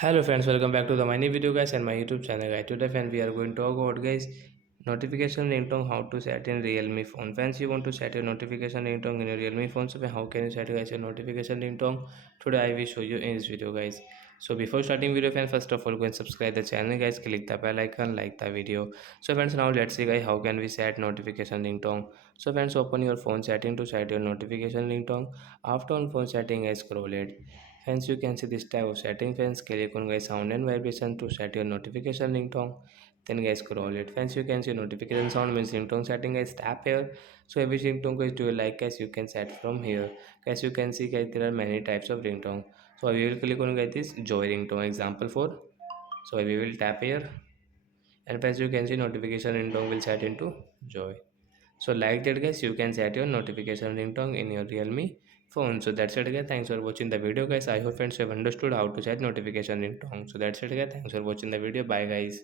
Hello friends, welcome back to the my new video guys and my YouTube channel guys. Today friends we are going to talk about guys notification ringtone how to set in Realme phone. Friends, you want to set your notification ringtone in your Realme phone, so how can you set guys your notification ringtone? Today I will show you in this video guys. So before starting video friends, first of all go and subscribe the channel guys, click the bell icon, like the video. So friends, now let's see guys how can we set notification ringtone. So friends, open your phone setting to set your notification ringtone. After on phone setting I scroll it. Hence you can see this type of setting. Friends, click on guys sound and vibration to set your notification ringtone. Then guys scroll it. Friends, you can see notification sound means ringtone setting guys, tap here. So every ringtone guys do you like guys you can set from here. Guys you can see guys there are many types of ringtone. So we will click on guys this joy ringtone example for. So we will tap here, and friends you can see notification ringtone will set into joy. So like that guys you can set your notification ringtone in your Realme phone. So that's it guys, thanks for watching the video guys. I hope friends you have understood how to set notification ringtone. So that's it guys, thanks for watching the video. Bye guys.